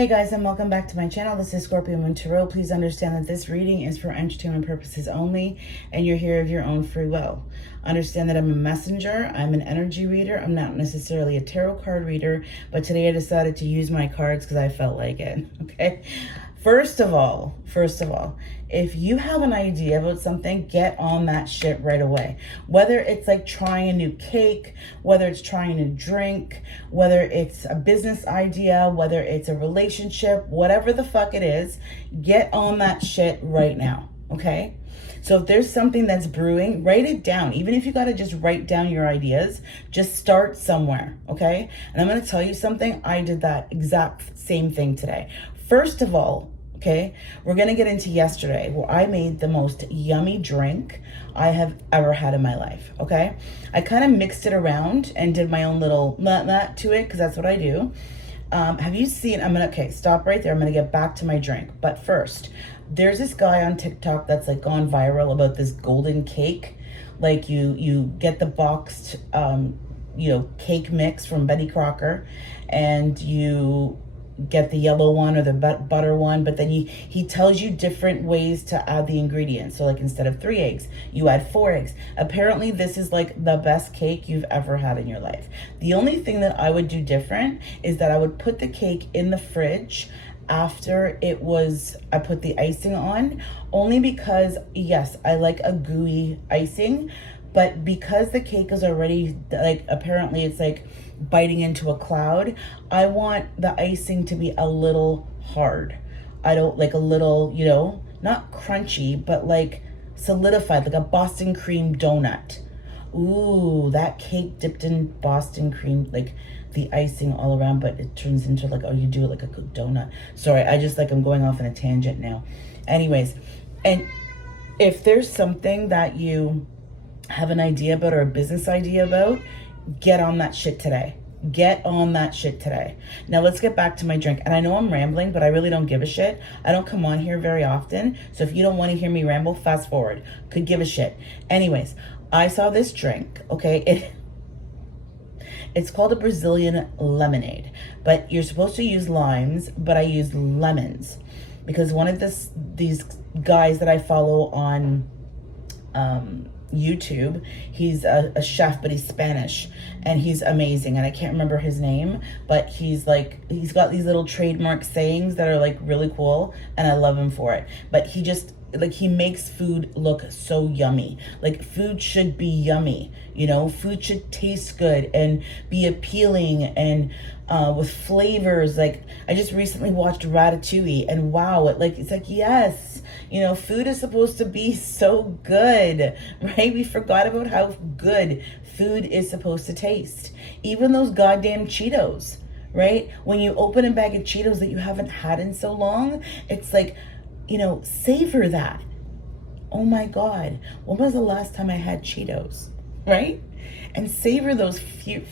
Hey guys, and welcome back to my channel. This is Scorpio Moon Tarot. Please understand that this reading is for entertainment purposes only, and you're here of your own free will. Understand that I'm a messenger. I'm an energy reader. I'm not necessarily a tarot card reader, but today I decided to use my cards because I felt like it. Okay. First of all, if you have an idea about something, get on that shit right away. Whether it's like trying a new cake, whether it's trying a new drink, whether it's a business idea, whether it's a relationship, whatever the fuck it is, get on that shit right now, okay? So if there's something that's brewing, write it down. Even if you got to just write down your ideas, just start somewhere, okay? And I'm going to tell you something. I did that exact same thing today. First of all, okay, we're going to get into yesterday where I made the most yummy drink I have ever had in my life, okay? I kind of mixed it around and did my own little nut to it because that's what I do. Have you seen, okay, stop right there. I'm going to get back to my drink. But first, there's this guy on TikTok that's like gone viral about this golden cake. Like you get the boxed, cake mix from Betty Crocker and you get the yellow one or the butter one, but then he tells you different ways to add the ingredients. So like instead of 3 eggs, you add 4 eggs. Apparently this is like the best cake you've ever had in your life. The only thing that I would do different is that I would put the cake in the fridge after I put the icing on, only because yes, I like a gooey icing, but because the cake is already like, apparently it's like biting into a cloud, I want the icing to be a little hard. I don't like a little, not crunchy, but like solidified, like a Boston cream donut. Ooh, that cake dipped in Boston cream, like the icing all around, but it turns into like, oh, you do it like a good donut. Sorry, I'm going off on a tangent now. Anyways, and if there's something that you have an idea about or a business idea about, get on that shit today. Get on that shit today. Now let's get back to my drink. And I know I'm rambling, but I really don't give a shit. I don't come on here very often. So if you don't want to hear me ramble, fast forward. Could give a shit. Anyways, I saw this drink, okay? It's called a Brazilian lemonade, but you're supposed to use limes, but I used lemons because one of these guys that I follow on YouTube, he's a chef, but he's Spanish and he's amazing, and I can't remember his name, but he's got these little trademark sayings that are like really cool, and I love him for it. But he makes food look so yummy. Like food should be yummy, food should taste good and be appealing and with flavors. Like I just recently watched Ratatouille, and wow, it's like, yes, food is supposed to be so good, right? We forgot about how good food is supposed to taste. Even those goddamn Cheetos, right? When you open a bag of Cheetos that you haven't had in so long, it's like, savor that. Oh my God, when was the last time I had Cheetos, right? And savor those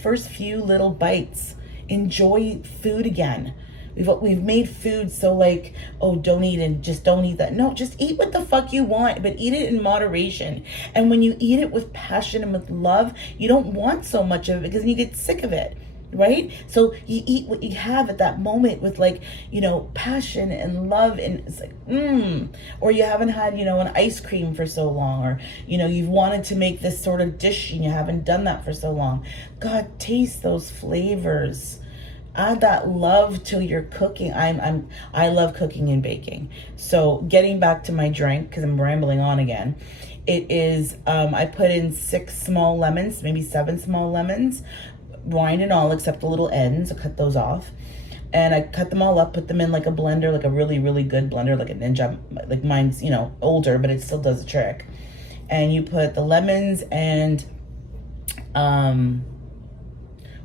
first few little bites. Enjoy food again. We've made food so like, oh, don't eat and just don't eat that. No, just eat what the fuck you want, but eat it in moderation. And when you eat it with passion and with love, you don't want so much of it because you get sick of it. Right? So you eat what you have at that moment with like, passion and love, and it's like, or you haven't had, an ice cream for so long, or, you've wanted to make this sort of dish and you haven't done that for so long. God, taste those flavors. Add that love to your cooking. I love cooking and baking. So getting back to my drink, because I'm rambling on again. It is, I put in 6 small lemons, maybe 7 small lemons, rind and all except the little ends. I cut those off, and I cut them all up, put them in like a blender, like a really, really good blender, like a Ninja, like mine's, older, but it still does the trick. And you put the lemons and,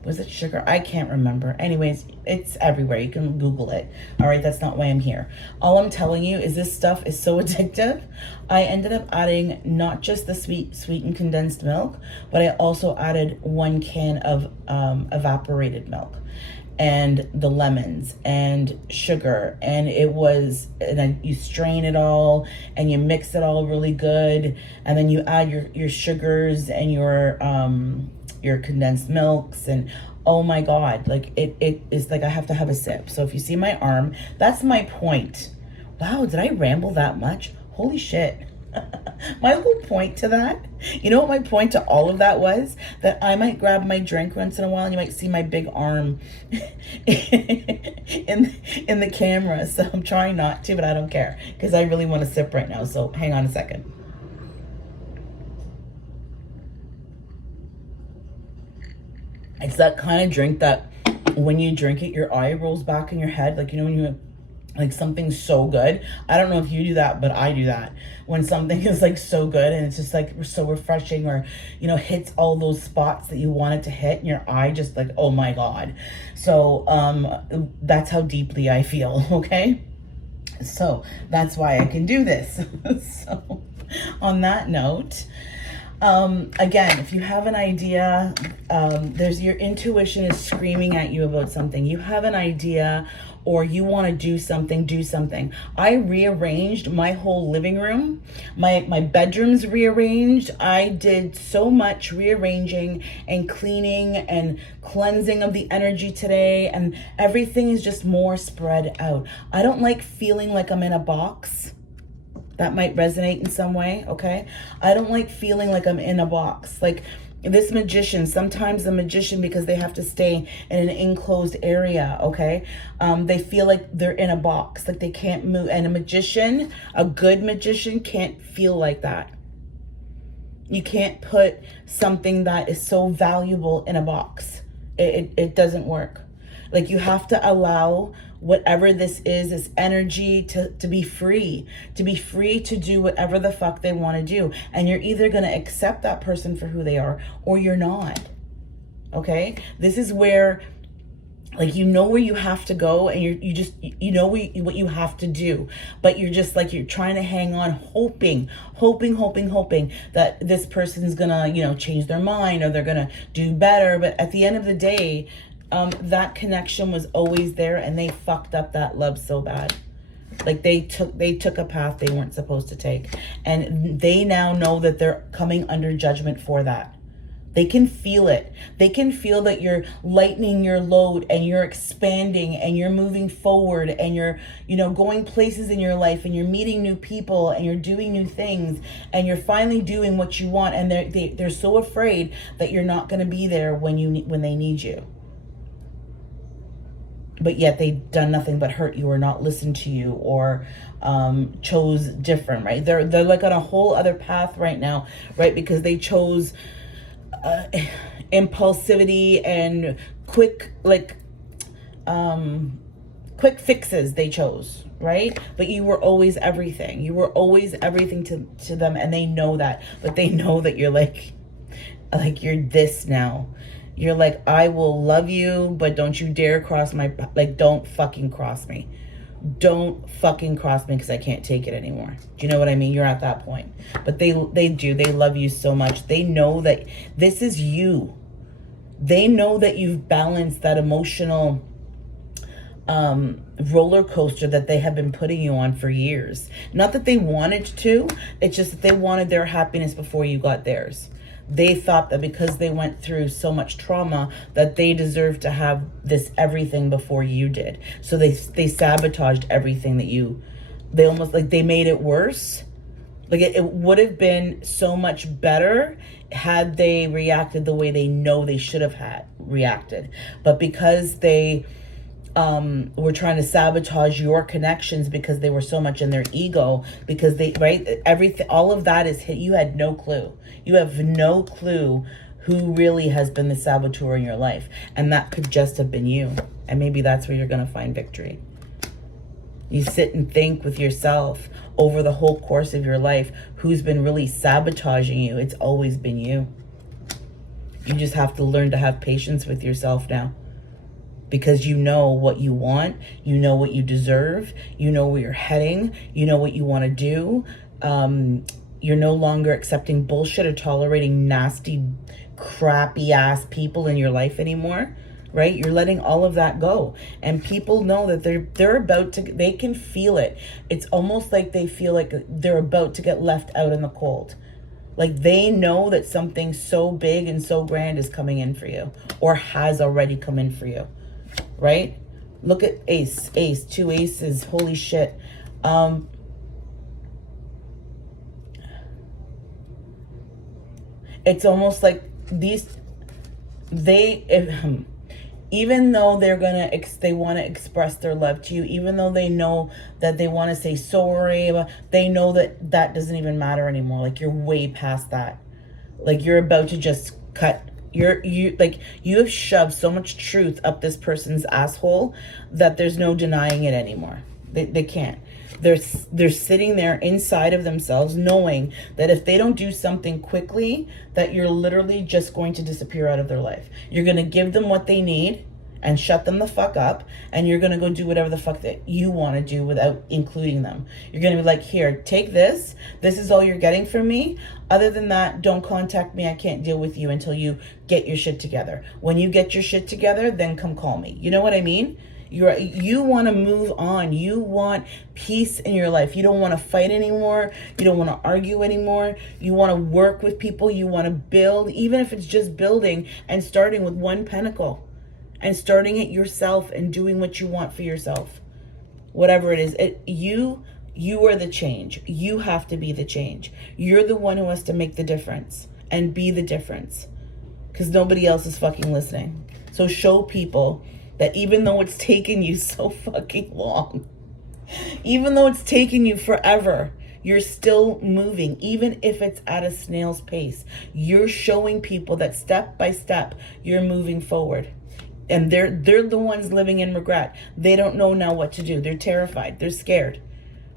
was it sugar? I can't remember. Anyways, it's everywhere. You can Google it. All right, that's not why I'm here. All I'm telling you is this stuff is so addictive. I ended up adding not just the sweetened condensed milk, but I also added 1 can of evaporated milk and the lemons and sugar, and then you strain it all and you mix it all really good, and then you add your sugars and your condensed milks and oh my God, like it is like I have to have a sip. So if you see my arm, that's my point. Wow, did I ramble that much? Holy shit. My whole point to that, you know what my point to all of that was? That I might grab my drink once in a while and you might see my big arm in the camera. So I'm trying not to, but I don't care because I really want to sip right now. So hang on a second. It's that kind of drink that when you drink it, your eye rolls back in your head. Like, you know, when you like something's so good. I don't know if you do that, but I do that. When something is like so good and it's just like so refreshing, or, you know, hits all those spots that you want it to hit, and your eye just like, oh my God. So that's how deeply I feel, okay? So that's why I can do this. So on that note, again, if you have an idea, there's your intuition is screaming at you about something. You have an idea or you want to do something. I rearranged my whole living room. My bedroom's rearranged. I did so much rearranging and cleaning and cleansing of the energy today, and everything is just more spread out. I don't like feeling like I'm in a box. That might resonate in some way, okay? I don't like feeling like I'm in a box. Like this magician, sometimes the magician, because they have to stay in an enclosed area, okay? They feel like they're in a box, like they can't move. And a magician, a good magician, can't feel like that. You can't put something that is so valuable in a box. It doesn't work. Like you have to allow whatever this energy to be free, to do whatever the fuck they want to do. And you're either going to accept that person for who they are or you're not. Okay? This is where, like, you know where you have to go, and you just, you know what you have to do, but you're just like, you're trying to hang on, hoping that this person's gonna, you know, change their mind or they're gonna do better. But at the end of the day, that connection was always there, and they fucked up that love so bad. Like they took a path they weren't supposed to take, and they now know that they're coming under judgment for that. They can feel it. They can feel that you're lightening your load and you're expanding and you're moving forward and you're, you know, going places in your life and you're meeting new people and you're doing new things and you're finally doing what you want. And they're so afraid that you're not going to be there when they need you. But yet they've done nothing but hurt you or not listen to you or chose different, right? They're like on a whole other path right now, right? Because they chose impulsivity and quick fixes they chose, right? But you were always everything. You were always everything to them, and they know that. But they know that you're like you're this now. You're like, I will love you, but don't you dare cross my, like, don't fucking cross me. Don't fucking cross me because I can't take it anymore. Do you know what I mean? You're at that point. But they do. They love you so much. They know that this is you. They know that you've balanced that emotional roller coaster that they have been putting you on for years. Not that they wanted to. It's just that they wanted their happiness before you got theirs. They thought that because they went through so much trauma that they deserved to have this everything before you did. So they sabotaged everything that they almost, like, they made it worse. Like it would have been so much better had they reacted the way they know they should have reacted. But because they were trying to sabotage your connections because they were so much in their ego, because everything, all of that is hit. You had no clue. You have no clue who really has been the saboteur in your life. And that could just have been you. And maybe that's where you're going to find victory. You sit and think with yourself over the whole course of your life, who's been really sabotaging you. It's always been you. You just have to learn to have patience with yourself now. Because you know what you want, you know what you deserve, you know where you're heading, you know what you want to do. You're no longer accepting bullshit or tolerating nasty, crappy ass people in your life anymore, right? You're letting all of that go. And people know that they're about to, they can feel it. It's almost like they feel like they're about to get left out in the cold. Like they know that something so big and so grand is coming in for you, or has already come in for you, right? Look at ace, two aces, holy shit. It's almost like even though they want to express their love to you, even though they know that they want to say sorry, they know that that doesn't even matter anymore. Like you're way past that. Like you're about to just cut. You have shoved so much truth up this person's asshole that there's no denying it anymore. They can't. They're sitting there inside of themselves knowing that if they don't do something quickly, that you're literally just going to disappear out of their life. You're going to give them what they need and shut them the fuck up, and you're going to go do whatever the fuck that you want to do without including them. You're going to be like, here, take this. This is all you're getting from me. Other than that, don't contact me. I can't deal with you until you get your shit together. When you get your shit together, then come call me. You know what I mean? You want to move on. You want peace in your life. You don't want to fight anymore. You don't want to argue anymore. You want to work with people. You want to build, even if it's just building and starting with one pentacle and starting it yourself and doing what you want for yourself. Whatever it is, you are the change. You have to be the change. You're the one who has to make the difference and be the difference, because nobody else is fucking listening. So show people that even though it's taken you so fucking long, even though it's taken you forever, you're still moving, even if it's at a snail's pace. You're showing people that step by step, you're moving forward. And they're the ones living in regret. They don't know now what to do. They're terrified. They're scared.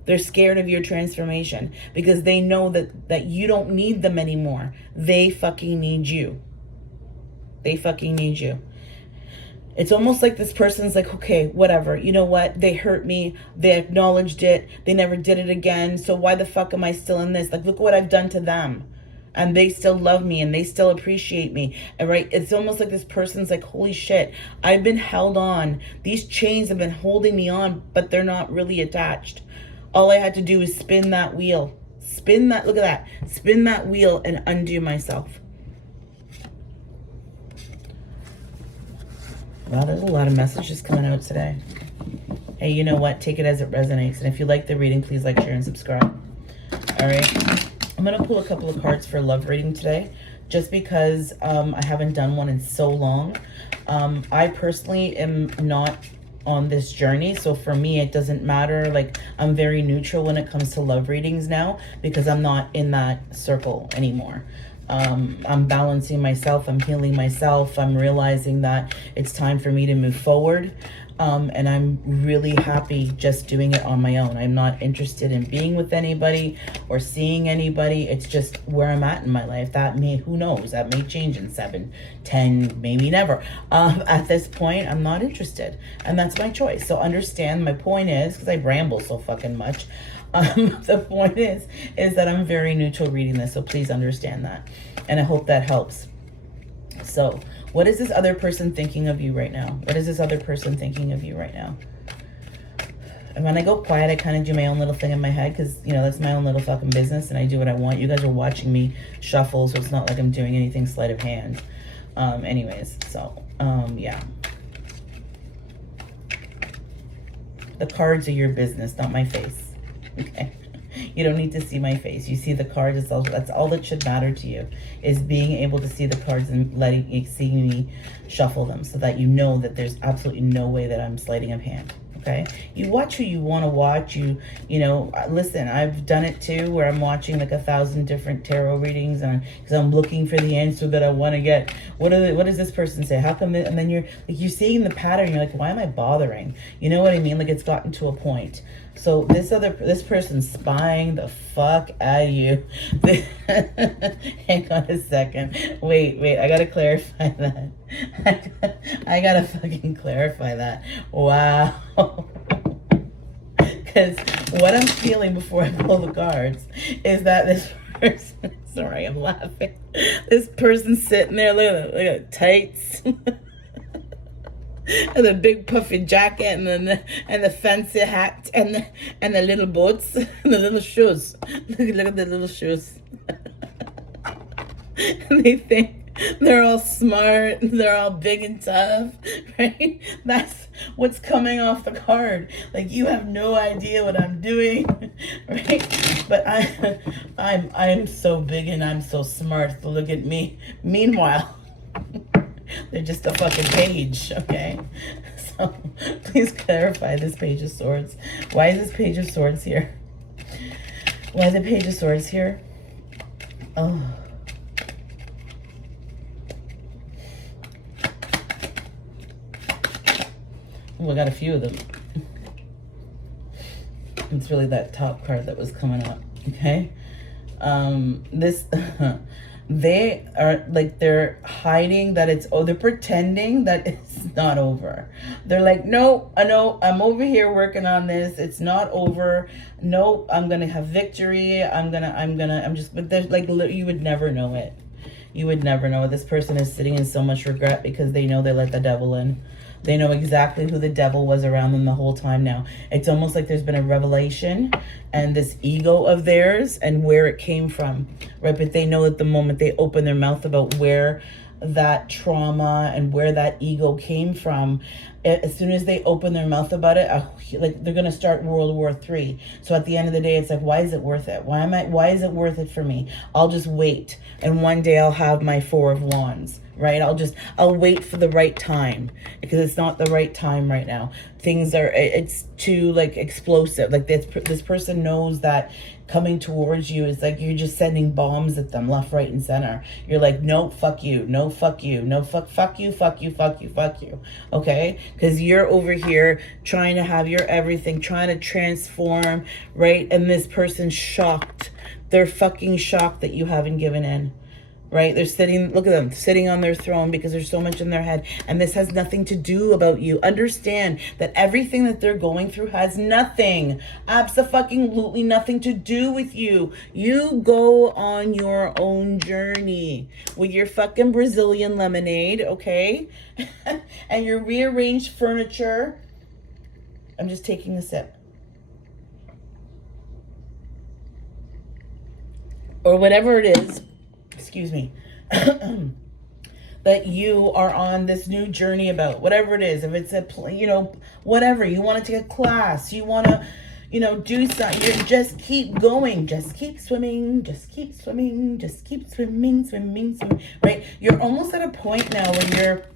They're scared of your transformation because they know that you don't need them anymore. They fucking need you. They fucking need you. It's almost like this person's like, okay, whatever. You know what? They hurt me. They acknowledged it. They never did it again. So why the fuck am I still in this? Like, look what I've done to them. And they still love me and they still appreciate me. And right, it's almost like this person's like, holy shit, I've been held on. These chains have been holding me on, but they're not really attached. All I had to do is spin that wheel. Spin that, look at that. Spin that wheel and undo myself. Wow, there's a lot of messages coming out today. Hey, you know what? Take it as it resonates. And if you like the reading, please like, share, and subscribe. All right. I'm going to pull a couple of cards for love reading today, just because I haven't done one in so long. I personally am not on this journey, so for me, it doesn't matter. Like, I'm very neutral when it comes to love readings now, because I'm not in that circle anymore. I'm balancing myself. I'm healing myself. I'm realizing that it's time for me to move forward. And I'm really happy just doing it on my own. I'm not interested in being with anybody or seeing anybody. It's just where I'm at in my life. That may, who knows, that may change in 7, 10, maybe never. At this point, I'm not interested. And that's my choice. So understand, my point is, because I ramble so fucking much, the point is that I'm very neutral reading this. So please understand that. And I hope that helps. So what is this other person thinking of you right now? What is this other person thinking of you right now? And when I go quiet, I kind of do my own little thing in my head, because, you know, that's my own little fucking business, and I do what I want. You guys are watching me shuffle, so it's not like I'm doing anything sleight of hand. Anyways, so, yeah. The cards are your business, not my face. Okay? You don't need to see my face. You see the cards. That's all that should matter to you, is being able to see the cards and seeing me shuffle them, so that you know that there's absolutely no way that I'm sleighting of hand. Okay, you watch who you want to watch. You know, listen, I've done it too, where I'm watching like 1,000 different tarot readings, and because I'm looking for the answer that I want to get. What does this person say? How come? And then you're seeing the pattern. You're like, why am I bothering? You know what I mean? Like, it's gotten to a point. So this person's spying the fuck out of you. Hang on a second. Wait. I gotta clarify that. I gotta fucking clarify that. Wow. Because what I'm feeling before I pull the cards is that this person, sorry, I'm laughing. This person's sitting there, look at tights. And the big puffy jacket, and the fancy hat, and the little boots, and the little shoes. Look at the little shoes. They think they're all smart, they're all big and tough, right? That's what's coming off the card. Like, you have no idea what I'm doing, right? But I'm so big and I'm so smart, so look at me. Meanwhile, they're just a fucking page, okay? So please clarify this Page of Swords. Why is this Page of Swords here? Why is the Page of Swords here? Oh. Oh, I got a few of them. It's really that top card that was coming up, okay? This, they are, like, they're hiding that it's, they're pretending that it's not over. They're like, no, I know, I'm over here working on this. It's not over. No, I'm going to have victory. I'm just, but there's like, you would never know it. You would never know it. This person is sitting in so much regret because they know they let the devil in. They know exactly who the devil was around them the whole time now. It's almost like there's been a revelation and this ego of theirs and where it came from, right? But they know at the moment they open their mouth about where that trauma and where that ego came from, as soon as they open their mouth about it, like, they're going to start World War III. So at the end of the day, it's like, why is it worth it? Why is it worth it for me? I'll just wait. And one day I'll have my Four of Wands, right? I'll wait for the right time, because it's not the right time right now. Things are, it's too, like, explosive. Like, this person knows that coming towards you is like you're just sending bombs at them left, right, and center. You're like, no, fuck you, no, fuck you, no, fuck you, fuck you, fuck you, fuck you. Okay? Because you're over here trying to have your everything, trying to transform, right? And this person's shocked. They're fucking shocked that you haven't given in. Right? They're sitting, look at them, sitting on their throne because there's so much in their head. And this has nothing to do about you. Understand that everything that they're going through has nothing, abso-fucking-lutely nothing to do with you. You go on your own journey with your fucking Brazilian lemonade, okay? And your rearranged furniture. I'm just taking a sip. Or whatever it is. Excuse me, that you are on this new journey about, whatever it is. If it's whatever, you want to take a class, you want to, do something, you just keep going, just keep swimming, just keep swimming, just keep swimming, right? You're almost at a point now where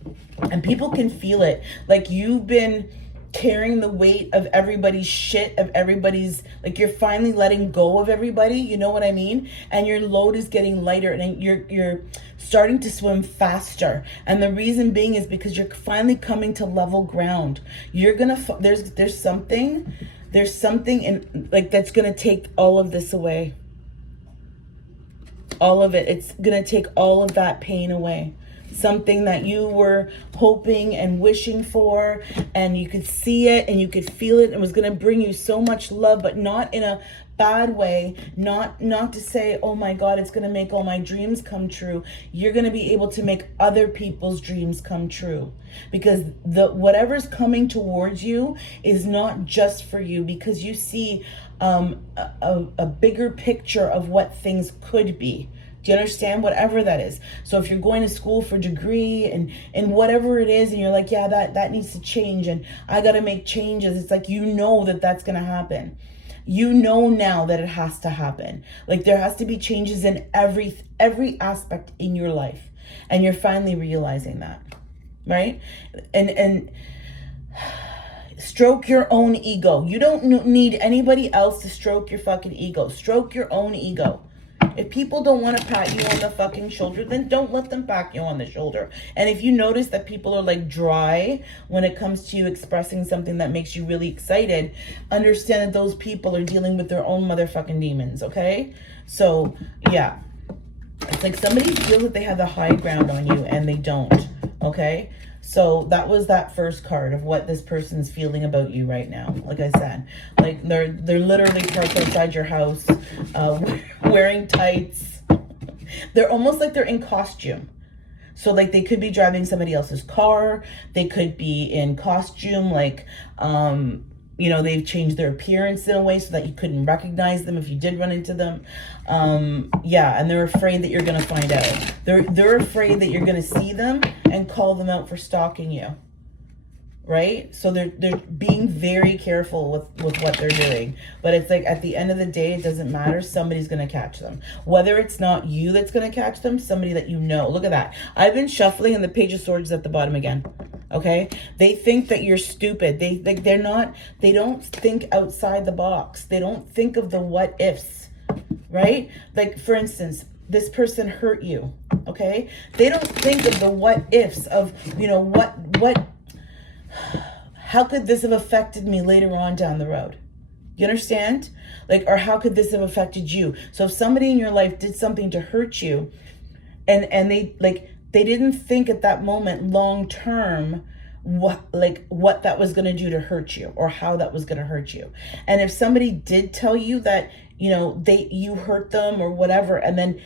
and people can feel it, like you've been carrying the weight of everybody's shit, of everybody's, like, you're finally letting go of everybody, you know what I mean? And your load is getting lighter and you're starting to swim faster. And the reason being is because you're finally coming to level ground. You're gonna, there's something in, like, that's gonna take all of this away. All of it. It's gonna take all of that pain away. Something that you were hoping and wishing for, and you could see it and you could feel it, and it was going to bring you so much love, but not in a bad way, not to say, oh my God, it's going to make all my dreams come true. You're going to be able to make other people's dreams come true, because whatever's coming towards you is not just for you, because you see a bigger picture of what things could be. Do you understand? Whatever that is. So if you're going to school for degree and whatever it is, and you're like, yeah, that needs to change, and I got to make changes. It's like, that's going to happen. You know now that it has to happen. Like, there has to be changes in every aspect in your life. And you're finally realizing that, right? And stroke your own ego. You don't need anybody else to stroke your fucking ego. Stroke your own ego. If people don't want to pat you on the fucking shoulder, then don't let them pat you on the shoulder. And if you notice that people are, like, dry when it comes to you expressing something that makes you really excited, understand that those people are dealing with their own motherfucking demons, okay? So, yeah. It's like somebody feels that they have the high ground on you and they don't, okay? So that was that first card of what this person's feeling about you right now. Like I said, like they're literally parked outside your house, wearing tights. They're almost like they're in costume. So, like, they could be driving somebody else's car. They could be in costume, like, they've changed their appearance in a way so that you couldn't recognize them if you did run into them. Yeah, and they're afraid that you're going to find out. They're afraid that you're going to see them and call them out for stalking you. Right? So they're being very careful with what they're doing. But it's like, at the end of the day, it doesn't matter. Somebody's going to catch them. Whether it's not you that's going to catch them, somebody that you know. Look at that. I've been shuffling and the Page of Swords is at the bottom again. Okay? They think that you're stupid. They don't think outside the box. They don't think of the what ifs. Right? Like, for instance, this person hurt you. Okay? They don't think of the what ifs of, how could this have affected me later on down the road? You understand? Like, or how could this have affected you? So if somebody in your life did something to hurt you, and they didn't think at that moment long term what that was going to do to hurt you, or how that was going to hurt you. And if somebody did tell you that, you hurt them or whatever, and then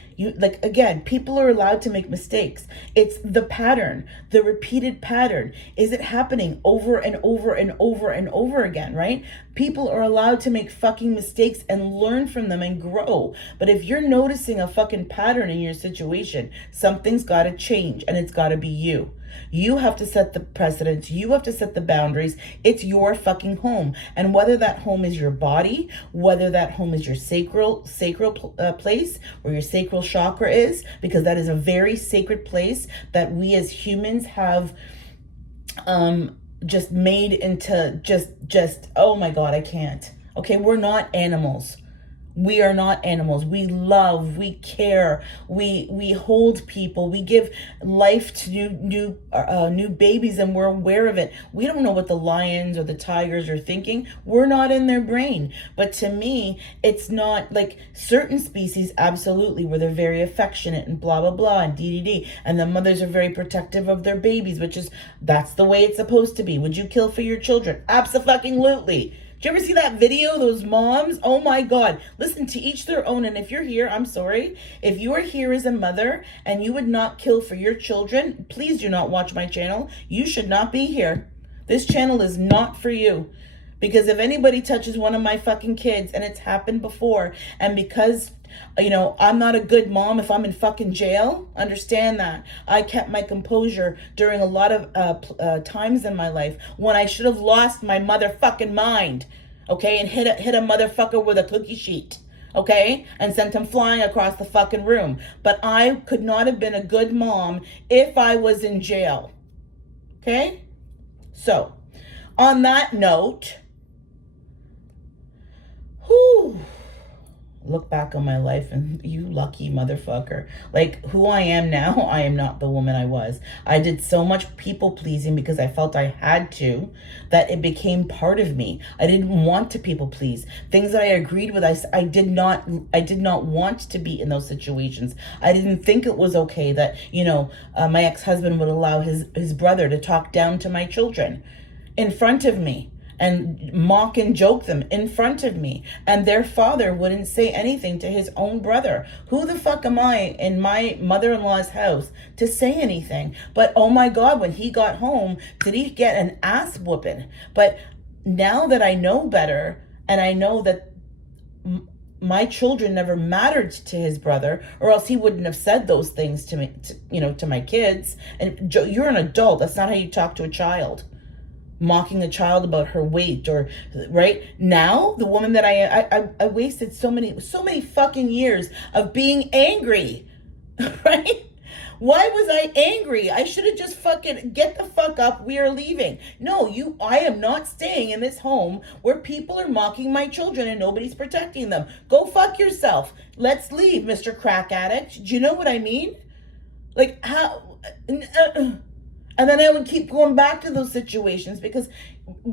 again, people are allowed to make mistakes. It's the pattern, the repeated pattern. Is it happening over and over and over and over again, right? People are allowed to make fucking mistakes and learn from them and grow. But if you're noticing a fucking pattern in your situation, something's got to change, and it's got to be you. You have to set the precedents. You have to set the boundaries. It's your fucking home. And whether that home is your body, whether that home is your sacral place, where your sacral chakra is, because that is a very sacred place that we as humans have just made into just oh my God, I can't. Okay, we're not animals. We are not animals. We love, we care, we hold people, we give life to new babies, and we're aware of it. We don't know what the lions or the tigers are thinking. We're not in their brain. But to me, it's not like certain species, absolutely, where they're very affectionate and blah, blah, blah, and DDD. And the mothers are very protective of their babies, that's the way it's supposed to be. Would you kill for your children? Abso-fucking-lutely. Did you ever see that video, those moms? Oh my God. Listen, to each their own. And if you're here, I'm sorry. If you are here as a mother and you would not kill for your children, please do not watch my channel. You should not be here. This channel is not for you. Because if anybody touches one of my fucking kids, and it's happened before, and because, I'm not a good mom if I'm in fucking jail, understand that. I kept my composure during a lot of times in my life when I should have lost my motherfucking mind, okay, and hit a motherfucker with a cookie sheet, okay, and sent him flying across the fucking room. But I could not have been a good mom if I was in jail, okay? So, on that note, look back on my life and you lucky motherfucker. Like, who I am now, I am not the woman I was. I did so much people pleasing because I felt I had to, that it became part of me. I didn't want to people please. Things that I agreed with, I did not want to be in those situations. I didn't think it was okay that, my ex-husband would allow his brother to talk down to my children in front of me, and mock and joke them in front of me, and their father wouldn't say anything to his own brother. Who the fuck am I in my mother-in-law's house to say anything? But oh my God, when he got home, did he get an ass whooping? But now that I know better, and I know that my children never mattered to his brother, or else he wouldn't have said those things to me, to my kids. And you're an adult. That's not how you talk to a child. Mocking a child about her weight, or right now, the woman that I wasted so many fucking years of being angry, right? Why was I angry? I should have just fucking get the fuck up. We are leaving. No, I am not staying in this home where people are mocking my children and nobody's protecting them. Go fuck yourself. Let's leave, Mr. Crack Addict. Do you know what I mean? Like, how? And then I would keep going back to those situations because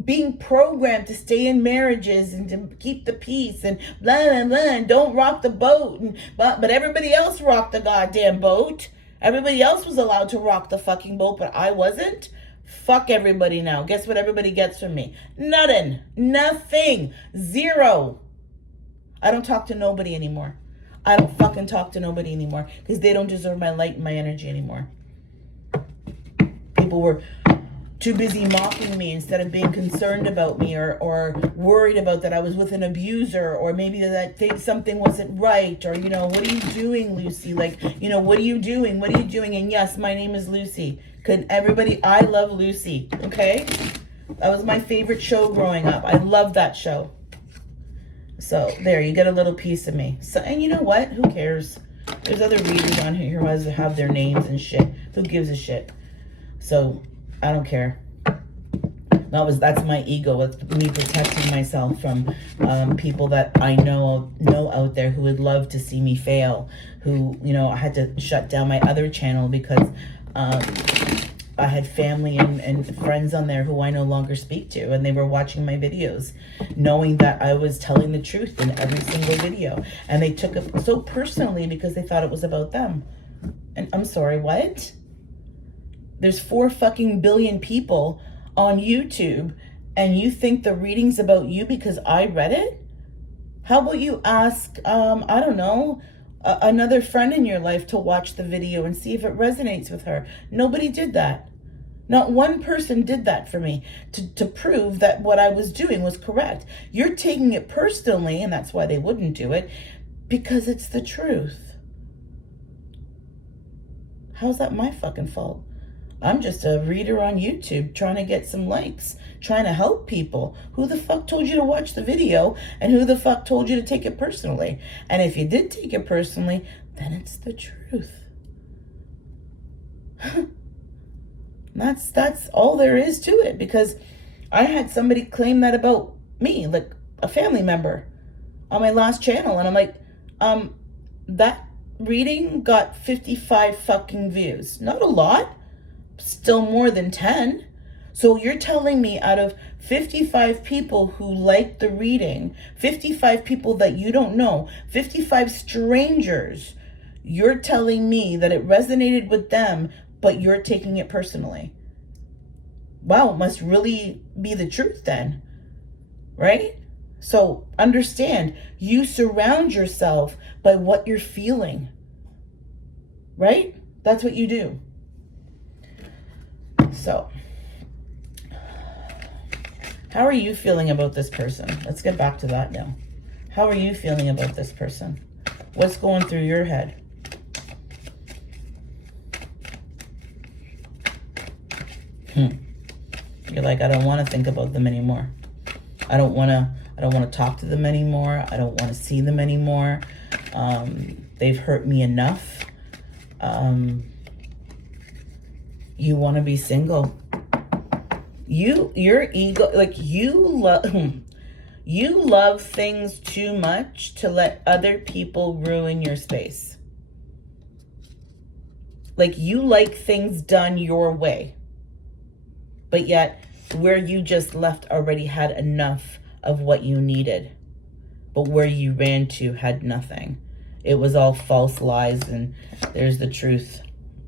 being programmed to stay in marriages and to keep the peace and blah, blah, blah, and don't rock the boat. But everybody else rocked the goddamn boat. Everybody else was allowed to rock the fucking boat, but I wasn't. Fuck everybody now. Guess what everybody gets from me? Nothing. Nothing. Zero. I don't talk to nobody anymore. I don't fucking talk to nobody anymore because they don't deserve my light and my energy anymore. People were too busy mocking me instead of being concerned about me, or worried about that I was with an abuser, or maybe that something wasn't right, or, what are you doing, Lucy? Like, what are you doing? What are you doing? And yes, my name is Lucy. I love Lucy, okay? That was my favorite show growing up. I love that show. So there, you get a little piece of me. So, and you know what? Who cares? There's other readers on here who have their names and shit. Who gives a shit? So I don't care. That's my ego. It's me protecting myself from people that I know out there who would love to see me fail. Who, I had to shut down my other channel because I had family and friends on there who I no longer speak to, and they were watching my videos, knowing that I was telling the truth in every single video. And they took it so personally because they thought it was about them. And I'm sorry, what? There's 4 fucking billion people on YouTube, and you think the reading's about you because I read it? How about you ask, I don't know, another friend in your life to watch the video and see if it resonates with her? Nobody did that. Not one person did that for me to prove that what I was doing was correct. You're taking it personally, and that's why they wouldn't do it, because it's the truth. How's that my fucking fault? I'm just a reader on YouTube trying to get some likes, trying to help people. Who the fuck told you to watch the video, and who the fuck told you to take it personally? And if you did take it personally, then it's the truth. That's all there is to it, because I had somebody claim that about me, like a family member on my last channel, and I'm like, that reading got 55 fucking views. Not a lot, still more than 10. So you're telling me out of 55 people who liked the reading, 55 people that you don't know, 55 strangers, you're telling me that it resonated with them, but you're taking it personally. Wow, it must really be the truth then, right? So understand, you surround yourself by what you're feeling, right? That's what you do. So, how are you feeling about this person? Let's get back to that now. How are you feeling about this person? What's going through your head? You're like, I don't want to think about them anymore. I don't want to talk to them anymore. I don't want to see them anymore. They've hurt me enough. You want to be single. Your ego, like you love things too much to let other people ruin your space. Like you like things done your way. But yet, where you just left already had enough of what you needed. But where you ran to had nothing. It was all false lies, and there's the truth.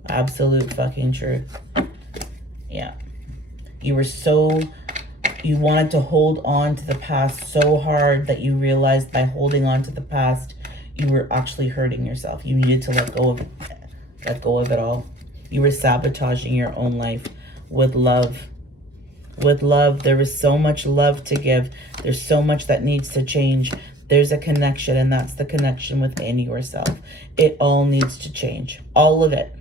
Absolute fucking truth. Yeah. You wanted to hold on to the past so hard that you realized by holding on to the past, you were actually hurting yourself. You needed to let go of it all. You were sabotaging your own life with love. With love, there is so much love to give. There's so much that needs to change. There's a connection, and that's the connection within yourself. It all needs to change. All of it.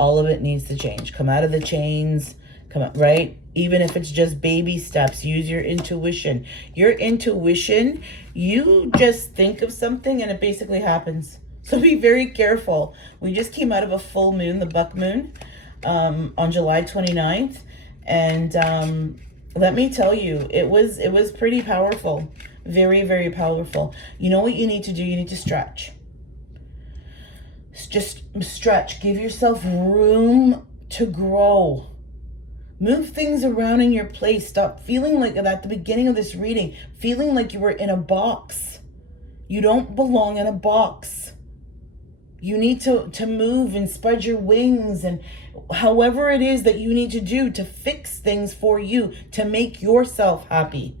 All of it needs to change. Come out of the chains. Come out, right? Even if it's just baby steps, use your intuition. Your intuition, you just think of something and it basically happens. So be very careful. We just came out of a full moon, the buck moon, on July 29th. And let me tell you, it was pretty powerful. Very, very powerful. You know what you need to do? You need to stretch. Just stretch. Give yourself room to grow. Move things around in your place. Stop feeling like at the beginning of this reading, feeling like you were in a box. You don't belong in a box. You need to move and spread your wings, and however it is that you need to do to fix things for you, to make yourself happy.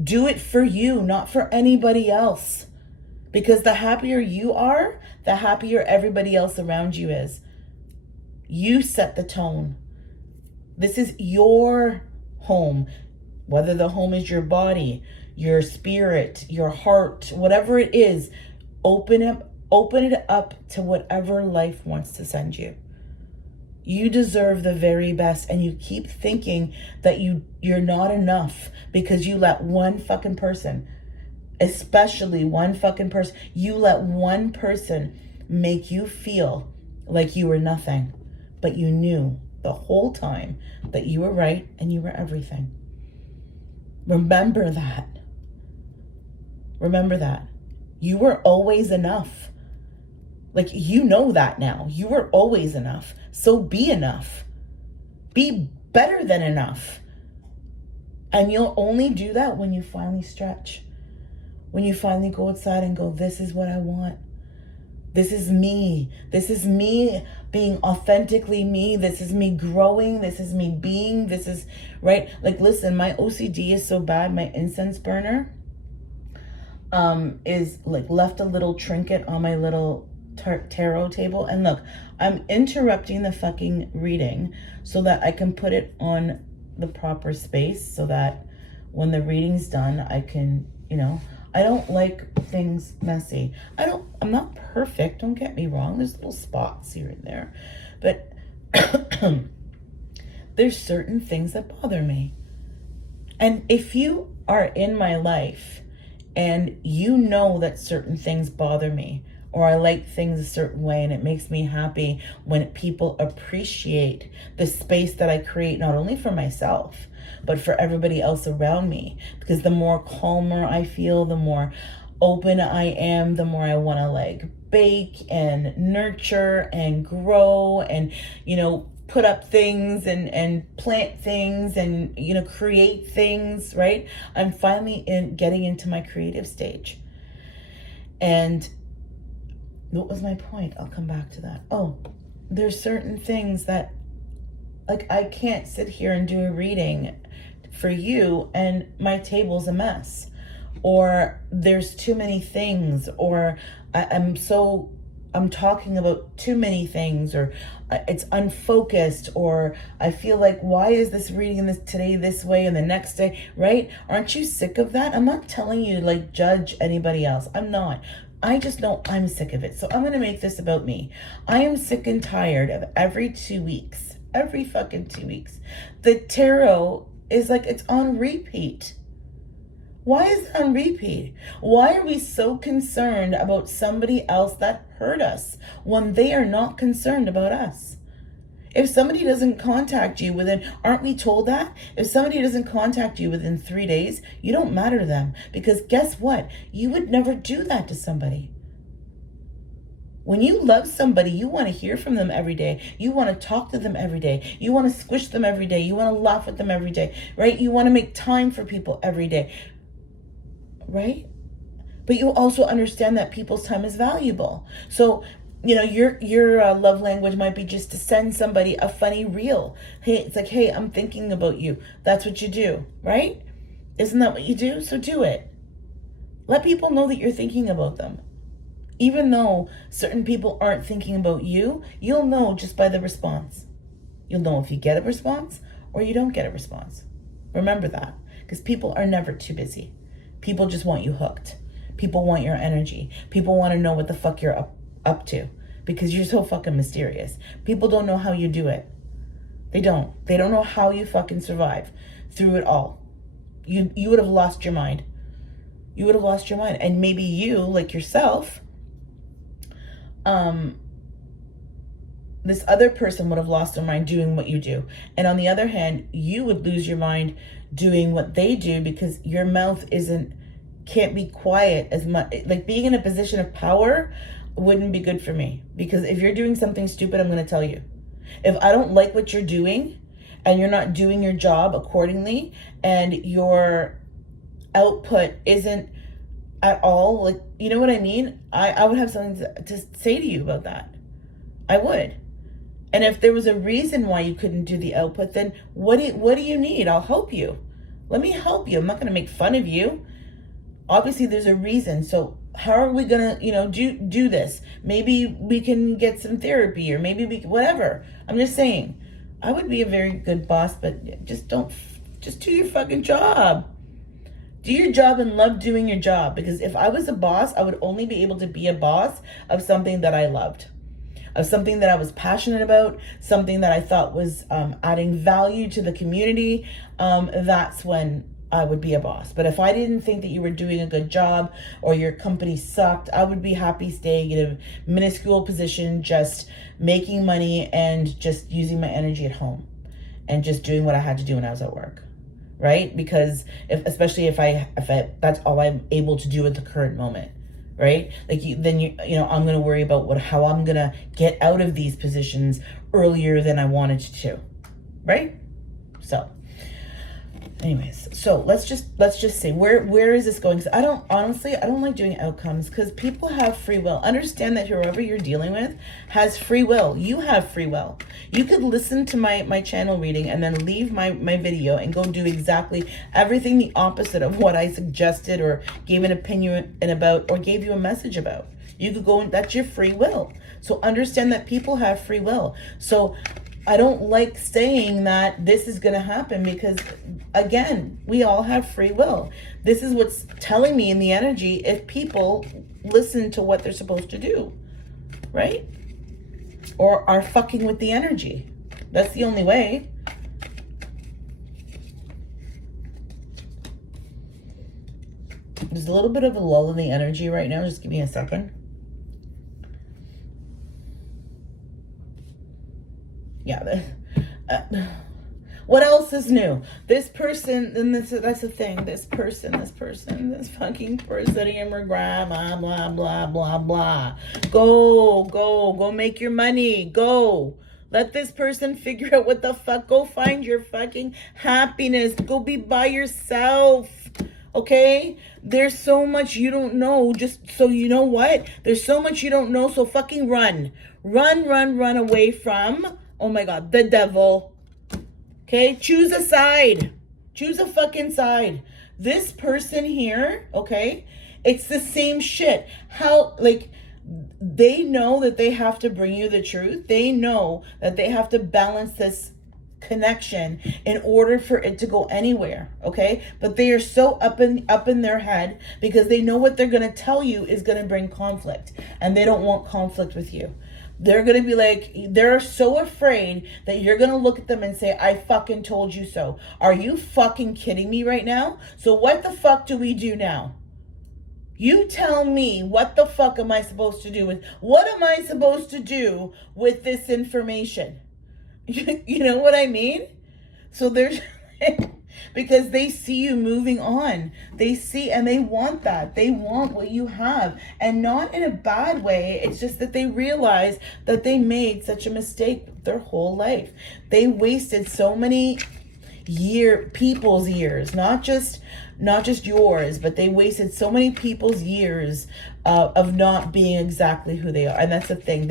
Do it for you, not for anybody else. Because the happier you are, the happier everybody else around you is. You set the tone. This is your home. Whether the home is your body, your spirit, your heart, whatever it is, open it up to whatever life wants to send you. You deserve the very best, and you keep thinking that you're not enough because you let one fucking person, especially one fucking person, you let one person make you feel like you were nothing. But you knew the whole time that you were right and you were everything. Remember that. Remember that. You were always enough. Like, you know that now. You were always enough. So be enough. Be better than enough. And you'll only do that when you finally stretch. When you finally go outside and go, this is what I want. This is me. This is me being authentically me. This is me growing. This is me being. This is, right? Like, listen, my OCD is so bad. My incense burner is like left a little trinket on my little tarot table. And look, I'm interrupting the fucking reading so that I can put it on the proper space, so that when the reading's done, I can, I don't like things messy. I'm not perfect, don't get me wrong. There's little spots here and there. But there's certain things that bother me. And if you are in my life and you know that certain things bother me, or I like things a certain way, and it makes me happy when people appreciate the space that I create, not only for myself, but for everybody else around me. Because the more calmer I feel, the more open I am, the more I want to like bake and nurture and grow and, put up things and plant things and, create things, right? I'm finally getting into my creative stage. And what was my point? I'll come back to that. Oh, there's certain things that, like, I can't sit here and do a reading for you and my table's a mess, or there's too many things, or I'm talking about too many things, or it's unfocused, or I feel like, why is this reading this today this way and the next day, right? Aren't you sick of that? I'm not telling you to like judge anybody else. I'm not. I just know I'm sick of it. So I'm going to make this about me. I am sick and tired of every fucking 2 weeks, the tarot is like, it's on repeat. Why is it on repeat? Why are we so concerned about somebody else that hurt us when they are not concerned about us? If somebody doesn't contact you aren't we told that? If somebody doesn't contact you within 3 days, you don't matter to them. Because guess what? You would never do that to somebody. When you love somebody, you want to hear from them every day. You want to talk to them every day. You want to squish them every day. You want to laugh with them every day, right? You want to make time for people every day, right? But you also understand that people's time is valuable. So, your love language might be just to send somebody a funny reel. Hey, it's like, hey, I'm thinking about you. That's what you do, right? Isn't that what you do? So do it. Let people know that you're thinking about them. Even though certain people aren't thinking about you, you'll know just by the response. You'll know if you get a response or you don't get a response. Remember that, because people are never too busy. People just want you hooked. People want your energy. People want to know what the fuck you're up to, because you're so fucking mysterious. People don't know how you do it. They don't know how you fucking survive through it all. You would have lost your mind. You would have lost your mind. And maybe you, like yourself, this other person would have lost their mind doing what you do. And on the other hand, you would lose your mind doing what they do, because your mouth can't be quiet as much. Like, being in a position of power wouldn't be good for me, because if you're doing something stupid, I'm going to tell you. If I don't like what you're doing and you're not doing your job accordingly, and your output isn't at all, like, you know what I mean? I would have something to say to you about that. I would. And if there was a reason why you couldn't do the output, then what do you need? I'll help you. Let me help you. I'm not going to make fun of you. Obviously, there's a reason. So how are we going to, do this? Maybe we can get some therapy, or maybe whatever. I'm just saying, I would be a very good boss, but just do your fucking job. Do your job and love doing your job. Because if I was a boss, I would only be able to be a boss of something that I loved, of something that I was passionate about, something that I thought was adding value to the community. That's when I would be a boss. But if I didn't think that you were doing a good job or your company sucked, I would be happy staying in a minuscule position, just making money and just using my energy at home and just doing what I had to do when I was at work. Right? Because especially if I that's all I'm able to do at the current moment, right? Like you know, I'm going to worry about how I'm going to get out of these positions earlier than I wanted to, right? So anyways, so let's just say where is this going? Because I don't like doing outcomes, because people have free will. Understand that whoever you're dealing with has free will. You have free will. You could listen to my channel reading and then leave my video and go do exactly everything the opposite of what I suggested or gave an opinion about or gave you a message about. You could go, and that's your free will. So understand that people have free will. So I don't like saying that this is going to happen, because again, we all have free will. This is what's telling me in the energy if people listen to what they're supposed to do, right? Or are fucking with the energy. That's the only way. There's a little bit of a lull in the energy right now. Just give me a second. Yeah, what else is new? This person, and that's the thing. This fucking person, immigrant, blah, blah, blah, blah, blah. Go make your money. Go. Let this person figure out what the fuck. Go find your fucking happiness. Go be by yourself. Okay? There's so much you don't know. Just so you know what? There's so much you don't know. So fucking run. Run away from, oh my God, the devil. Okay? Choose a side. Choose a fucking side. This person here, okay? It's the same shit. How, like, they know that they have to bring you the truth. They know that they have to balance this connection in order for it to go anywhere, okay? But they are so up in their head because they know what they're going to tell you is going to bring conflict, and they don't want conflict with you. They're going to be like, they're so afraid that you're going to look at them and say, I fucking told you so. Are you fucking kidding me right now? So what the fuck do we do now? You tell me, what the fuck am I supposed to do with, what am I supposed to do with this information? You know what I mean? So there's, because they see you moving on. They see, and they want that. They want what you have, and not in a bad way. It's just that they realize that they made such a mistake their whole life. They wasted so many people's years, not just yours, but they wasted so many people's years of not being exactly who they are. And that's the thing.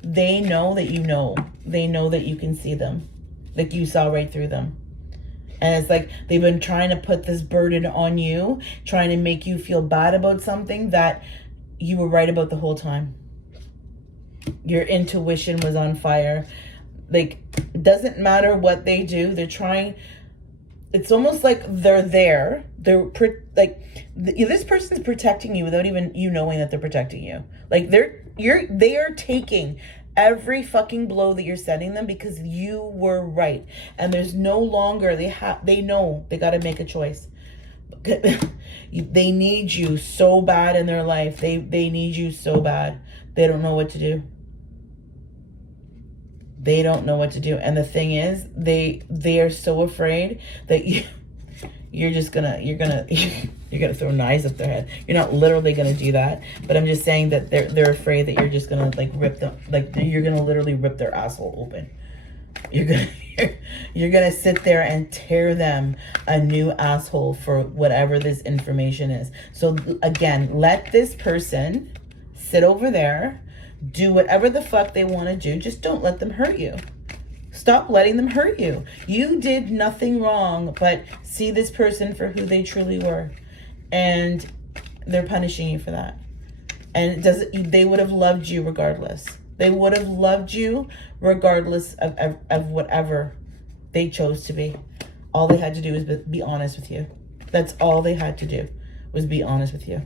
They know that you know. They know that you can see them. Like you saw right through them. And it's like they've been trying to put this burden on you, trying to make you feel bad about something that you were right about the whole time. Your intuition was on fire. Like, it doesn't matter what they do. They're trying. It's almost like they're there. This person's protecting you without even you knowing that they're protecting you. Like they are taking every fucking blow that you're sending them because you were right. And there's no longer, they know they got to make a choice. They need you so bad in their life. They need you so bad. They don't know what to do. They don't know what to do. And the thing is, they are so afraid that you're gonna throw knives at their head. You're not literally gonna do that, but I'm just saying that they're afraid that you're just gonna like rip them, like you're gonna literally rip their asshole open. You're gonna sit there and tear them a new asshole for whatever this information is. So again, let this person sit over there, do whatever the fuck they want to do. Just don't let them hurt you. Stop letting them hurt you. You did nothing wrong but see this person for who they truly were. And they're punishing you for that. And they would have loved you regardless. They would have loved you regardless of whatever they chose to be. All they had to do was be honest with you. That's all they had to do, was be honest with you.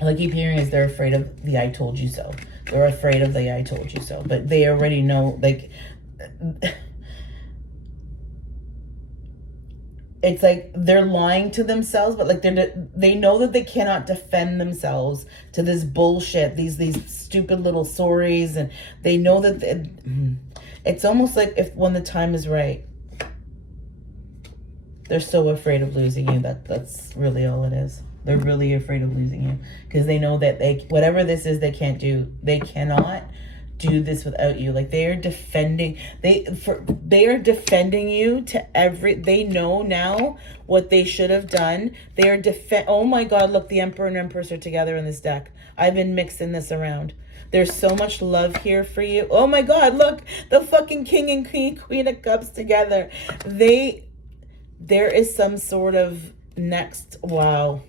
All I keep hearing is they're afraid of the I told you so. They're afraid of the I told you so. But they already know, like, it's like they're lying to themselves, but like they know that they cannot defend themselves to this bullshit, these stupid little stories, and they know that it's almost like if when the time is right, they're so afraid of losing you. That's really all it is. They're really afraid of losing you because they know that whatever this is, they cannot do this without you. Like, they are defending you to they know now what they should have done. They are oh my God, look, the Emperor and Empress are together in this deck. I've been mixing this around. There's so much love here for you. Oh my God, look, the fucking King and Queen of Cups together. There is some sort of next, wow.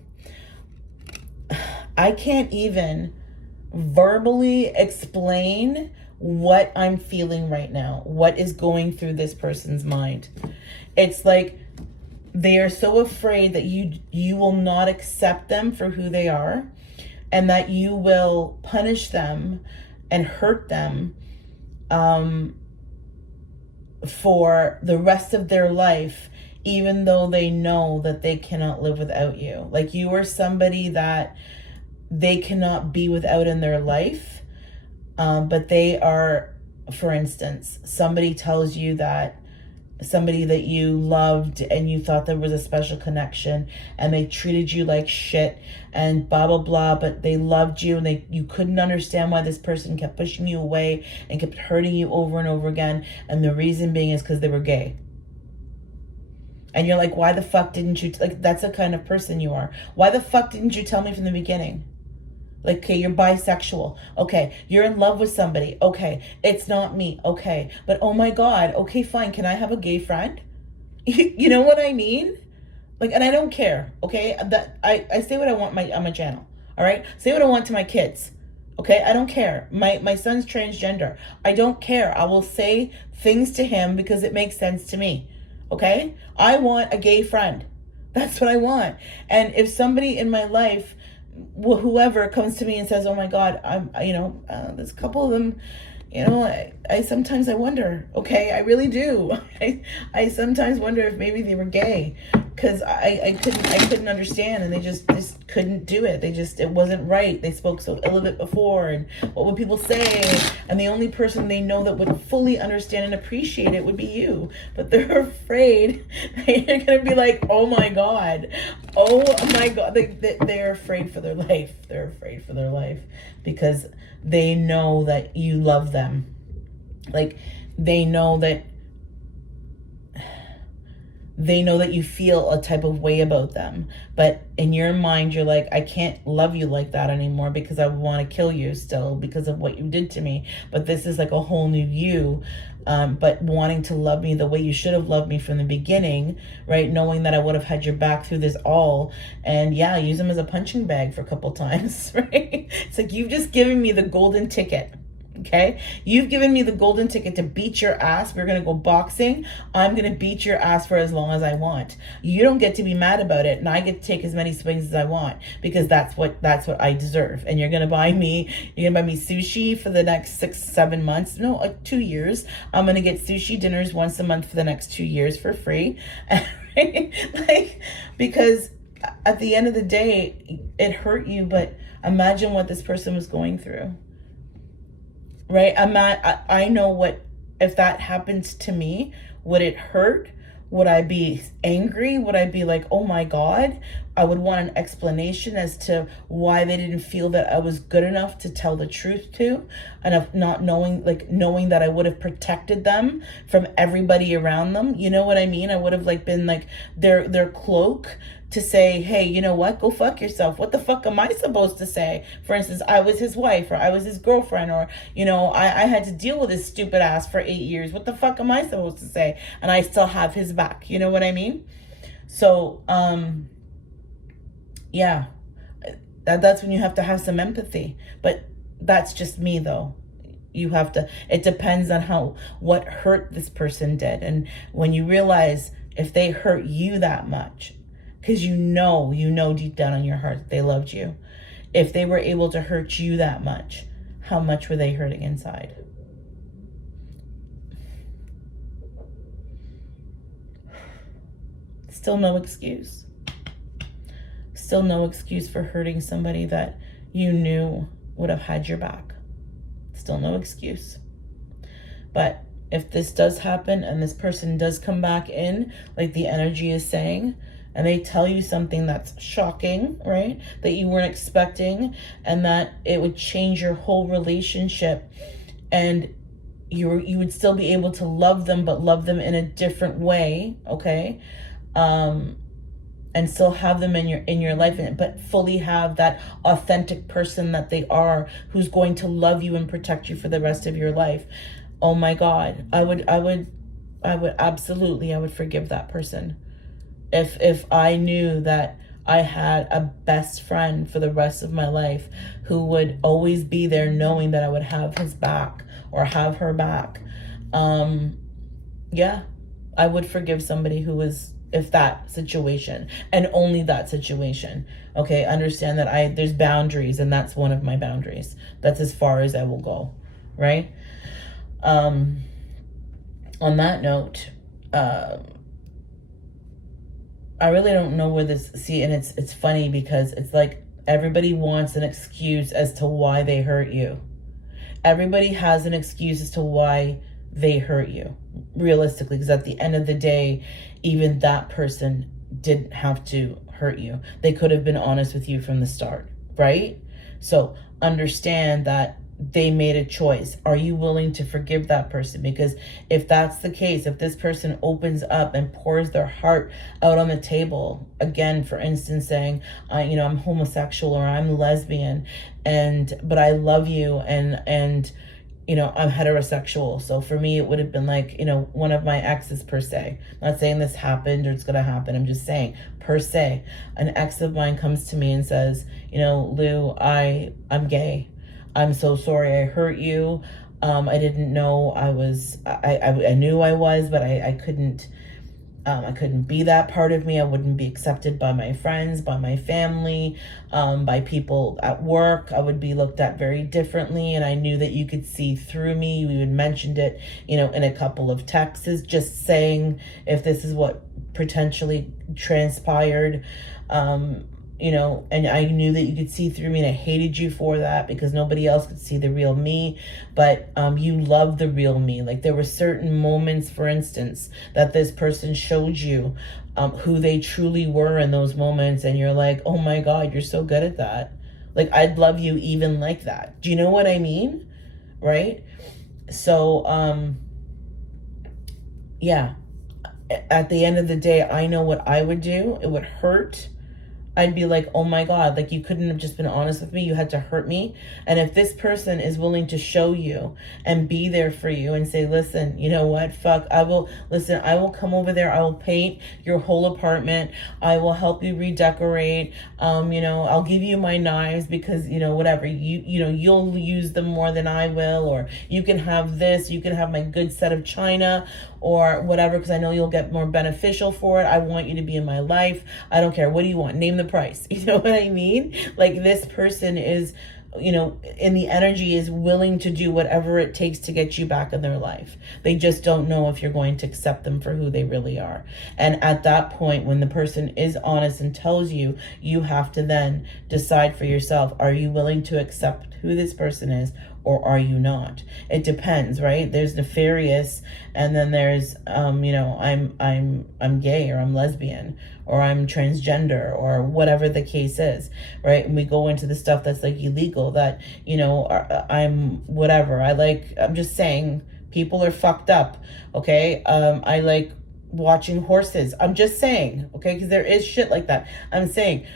I can't even verbally explain what I'm feeling right now, what is going through this person's mind. It's like they are so afraid that you will not accept them for who they are, and that you will punish them and hurt them for the rest of their life, even though they know that they cannot live without you. Like, you are somebody that they cannot be without in their life. But they are, for instance, somebody tells you that somebody that you loved and you thought there was a special connection, and they treated you like shit and blah, blah, blah, but they loved you, and you couldn't understand why this person kept pushing you away and kept hurting you over and over again. And the reason being is because they were gay. And you're like, why the fuck didn't you, like, that's the kind of person you are. Why the fuck didn't you tell me from the beginning? Like, okay, you're bisexual. Okay, you're in love with somebody. Okay, it's not me. Okay, but oh my God. Okay, fine. Can I have a gay friend? You know what I mean? Like, and I don't care. Okay, that I say what I want on my channel. All right, say what I want to my kids. Okay, I don't care. My son's transgender. I don't care. I will say things to him because it makes sense to me. Okay, I want a gay friend. That's what I want. And if somebody in my life, whoever comes to me and says, oh my God, there's a couple of them, I sometimes I wonder, okay, I really do. I sometimes wonder if maybe they were gay, because I couldn't understand, and they just couldn't do it. It wasn't right. They spoke so ill of it before, and what would people say? And the only person they know that would fully understand and appreciate it would be you. But they're afraid that you're gonna be like, oh my God, they're afraid for their life. They're afraid for their life because they know that you love them. Like, they know that you feel a type of way about them, but in your mind you're like, I can't love you like that anymore because I want to kill you still because of what you did to me. But this is like a whole new you, but wanting to love me the way you should have loved me from the beginning, right? Knowing that I would have had your back through this all, and yeah, use them as a punching bag for a couple times, right? It's like, you've just given me the golden ticket. Okay, you've given me the golden ticket to beat your ass. We're gonna go boxing. I'm gonna beat your ass for as long as I want. You don't get to be mad about it, and I get to take as many swings as I want because that's what I deserve. And you're gonna buy me sushi for the next 6-7 months. No, like 2 years. I'm gonna get sushi dinners once a month for the next 2 years for free, like, because at the end of the day, it hurt you. But imagine what this person was going through. Right? I know what, if that happened to me, would it hurt? Would I be angry? Would I be like, oh my God? I would want an explanation as to why they didn't feel that I was good enough to tell the truth to, and of not knowing that I would have protected them from everybody around them. You know what I mean? I would have been like their cloak to say, hey, you know what? Go fuck yourself. What the fuck am I supposed to say? For instance, I was his wife, or I was his girlfriend, or, I had to deal with his stupid ass for 8 years. What the fuck am I supposed to say? And I still have his back. You know what I mean? So, yeah, That's when you have to have some empathy. But that's just me though. You have to, it depends on what hurt this person did. And when you realize if they hurt you that much, because you know deep down in your heart that they loved you. If they were able to hurt you that much, how much were they hurting inside? Still no excuse. Still no excuse for hurting somebody that you knew would have had your back. Still no excuse. But if this does happen and this person does come back in, like the energy is saying, and they tell you something that's shocking, right? That you weren't expecting, and that it would change your whole relationship, and you would still be able to love them, but love them in a different way, okay? And still have them in your life, but fully have that authentic person that they are, who's going to love you and protect you for the rest of your life. Oh my God, I would absolutely, I would forgive that person. If I knew that I had a best friend for the rest of my life who would always be there, knowing that I would have his back or have her back. Yeah, I would forgive somebody who was, if that situation, and only that situation. Okay, understand that there's boundaries, and that's one of my boundaries. That's as far as I will go, right? On that note, I really don't know where this, see, and it's funny because it's like everybody wants an excuse as to why they hurt you. Everybody has an excuse as to why they hurt you, realistically, because at the end of the day, even that person didn't have to hurt you. They could have been honest with you from the start, right? So understand that they made a choice. Are you willing to forgive that person? Because if that's the case, if this person opens up and pours their heart out on the table, again, for instance, saying, I'm homosexual or I'm lesbian, but I love you, and I'm heterosexual. So for me, it would have been like, one of my exes per se. I'm not saying this happened or it's going to happen. I'm just saying, per se, an ex of mine comes to me and says, Lou, I'm gay. I'm so sorry I hurt you. I didn't know I knew I was, but I couldn't be that part of me. I wouldn't be accepted by my friends, by my family, by people at work. I would be looked at very differently, and I knew that you could see through me. We had mentioned it, in a couple of texts, just saying if this is what potentially transpired. And I knew that you could see through me, and I hated you for that because nobody else could see the real me. But you love the real me. Like there were certain moments, for instance, that this person showed you who they truly were in those moments. And you're like, oh my God, you're so good at that. Like I'd love you even like that. Do you know what I mean? Right? So, yeah, at the end of the day, I know what I would do. It would hurt. I'd be like, oh my God, like you couldn't have just been honest with me. You had to hurt me. And if this person is willing to show you and be there for you and say, listen, you know what, I will come over there. I will paint your whole apartment. I will help you redecorate. I'll give you my knives because, whatever, you'll use them more than I will, or you can have this, you can have my good set of china or whatever, because I know you'll get more beneficial for it. I want you to be in my life. I don't care. What do you want? Name the price. You know what I mean? Like this person is, in the energy is willing to do whatever it takes to get you back in their life. They just don't know if you're going to accept them for who they really are. And at that point, when the person is honest and tells you, you have to then decide for yourself, are you willing to accept who this person is, or are you not? It depends, right? There's nefarious, and then there's I'm gay, or I'm lesbian, or I'm transgender, or whatever the case is, right? And we go into the stuff that's like illegal, that I'm whatever. I'm just saying, people are fucked up, okay? I like watching horses. I'm just saying, okay? Because there is shit like that. I'm saying,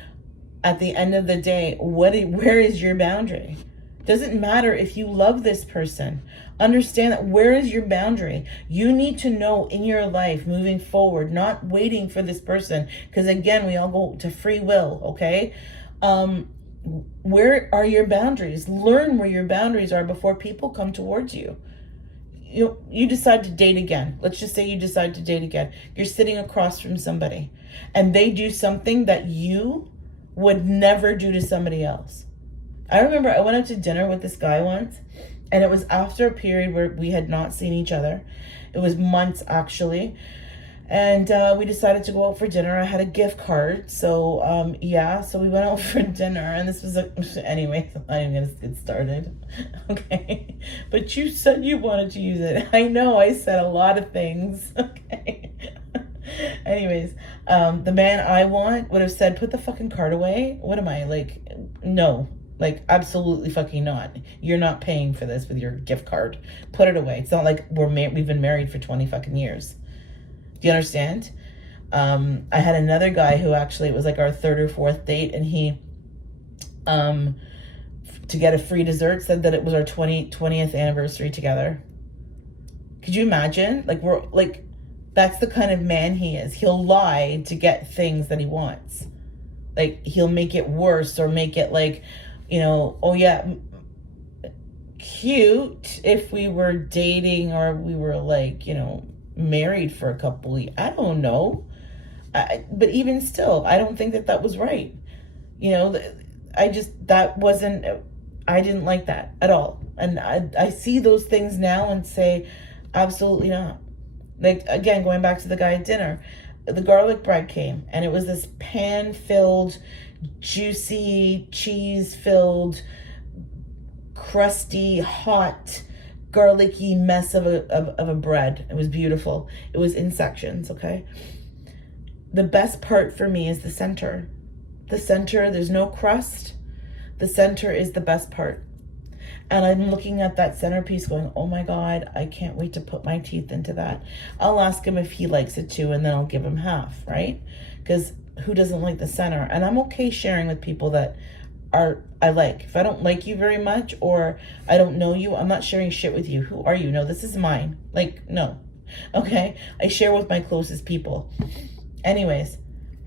at the end of the day, where is your boundary? Doesn't matter if you love this person. Understand that, where is your boundary? You need to know in your life moving forward, not waiting for this person. Because again, we all go to free will, okay? Where are your boundaries? Learn where your boundaries are before people come towards you. You decide to date again. Let's just say you decide to date again. You're sitting across from somebody and they do something that you would never do to somebody else. I remember I went out to dinner with this guy once, and it was after a period where we had not seen each other. It was months, actually. And we decided to go out for dinner. I had a gift card. So, yeah, so we went out for dinner. And this was anyway, I'm not even going to get started. Okay. But you said you wanted to use it. I know I said a lot of things. Okay. Anyways, the man I want would have said, put the fucking card away. What am I, like, no. Like, absolutely fucking not. You're not paying for this with your gift card. Put it away. It's not like we've been married for 20 fucking years. Do you understand? I had another guy who actually, it was like our third or fourth date, and he, to get a free dessert, said that it was our 20th anniversary together. Could you imagine? Like, that's the kind of man he is. He'll lie to get things that he wants. Like, he'll make it worse or make it like, oh yeah, cute if we were dating or we were like, married for a couple of, I don't know. But even still, I don't think that was right. I didn't like that at all. And I see those things now and say, absolutely not. Like, again, going back to the guy at dinner, the garlic bread came and it was this pan-filled, juicy, cheese-filled, crusty, hot, garlicky mess of a bread. It was beautiful. It was in sections, okay? The best part for me is the center. The center, there's no crust. The center is the best part. And I'm looking at that centerpiece going, oh my God, I can't wait to put my teeth into that. I'll ask him if he likes it too, and then I'll give him half, right? Because who doesn't like the center? And I'm okay sharing with people that I like. If I don't like you very much or I don't know you, I'm not sharing shit with you. Who are you? No, this is mine. Like, no. Okay? I share with my closest people. Anyways,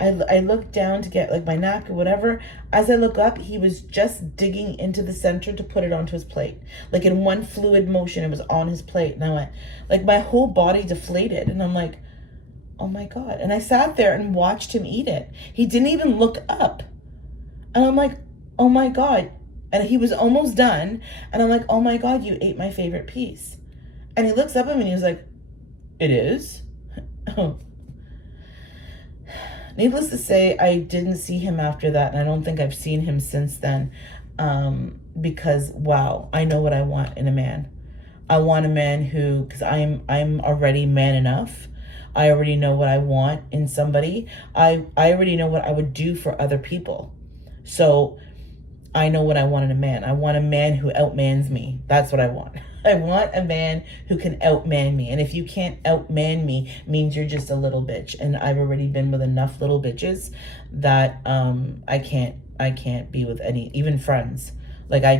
I looked down to get like my knack or whatever. As I look up, he was just digging into the center to put it onto his plate. Like in one fluid motion, it was on his plate. And I went, like my whole body deflated. And I'm like, oh my God. And I sat there and watched him eat it. He didn't even look up. And I'm like, oh my God. And he was almost done. And I'm like, oh my God, you ate my favorite piece. And he looks up at me and he was like, it is? Needless to say, I didn't see him after that, and I don't think I've seen him since then, because, wow, I know what I want in a man. I want a man who, because I'm already man enough. I already know what I want in somebody. I already know what I would do for other people. So I know what I want in a man. I want a man who outmans me. That's what I want. I want a man who can outman me. And if you can't outman me, means you're just a little bitch. And I've already been with enough little bitches that I can't be with any, even friends. Like I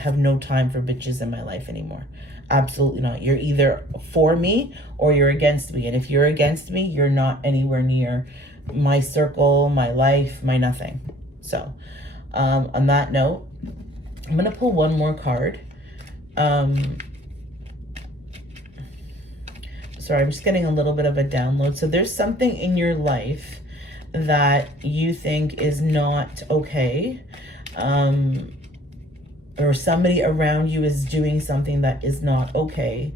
have no time for bitches in my life anymore. Absolutely not. You're either for me or you're against me. And if you're against me, you're not anywhere near my circle, my life, my nothing. So on that note, I'm going to pull one more card. Sorry, I'm just getting a little bit of a download. So there's something in your life that you think is not okay. Or somebody around you is doing something that is not okay.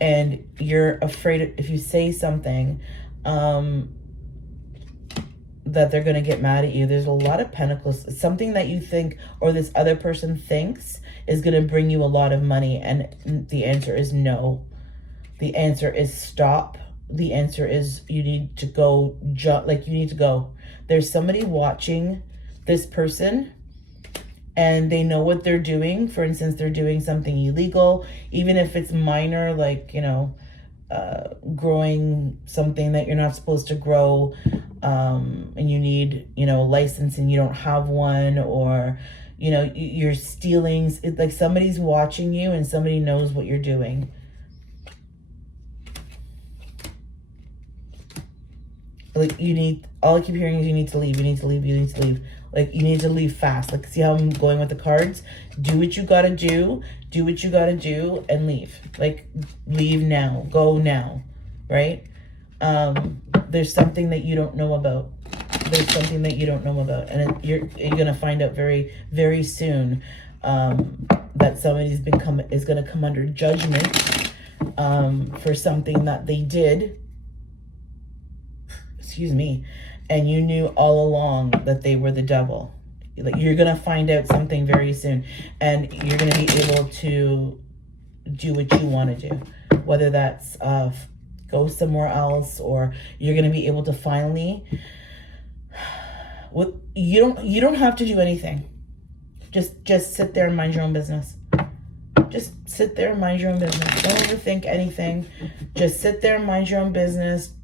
And you're afraid if you say something, that they're going to get mad at you. There's a lot of pentacles. Something that you think or this other person thinks is going to bring you a lot of money. And the answer is no. The answer is stop. The answer is you need to go. You need to go. There's somebody watching this person and they know what they're doing. For instance, they're doing something illegal, even if it's minor, like, growing something that you're not supposed to grow, and you need, a license and you don't have one, or, you're stealing. It's like somebody's watching you and somebody knows what you're doing. Like, you need, all I keep hearing is you need to leave, you need to leave, you need to leave. Like, you need to leave fast. Like, see how I'm going with the cards? Do what you gotta do what you gotta do, and leave. Like, leave now, go now, right? There's something that you don't know about. There's something that you don't know about, and you're gonna find out very, very soon that somebody's is gonna come under judgment for something that they did. Excuse me. And you knew all along that they were the devil. Like, you're gonna find out something very soon, and you're gonna be able to do what you want to do, whether that's go somewhere else, or you're gonna be able to finally. You don't have to do anything. Just sit there and mind your own business. Just sit there and mind your own business. Don't overthink anything. Just sit there and mind your own business.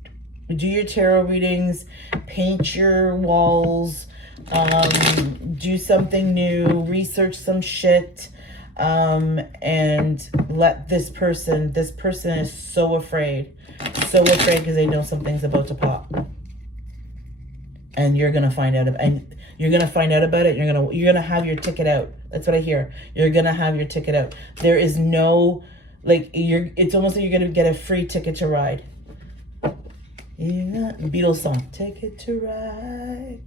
Do your tarot readings, paint your walls, do something new, research some shit, and let this person is so afraid because they know something's about to pop. And you're going to find out about it. You're going to find out about it. You're going to have your ticket out. That's what I hear. You're going to have your ticket out. There is no, like, it's almost like you're going to get a free ticket to ride. Beatles song. Ticket to ride.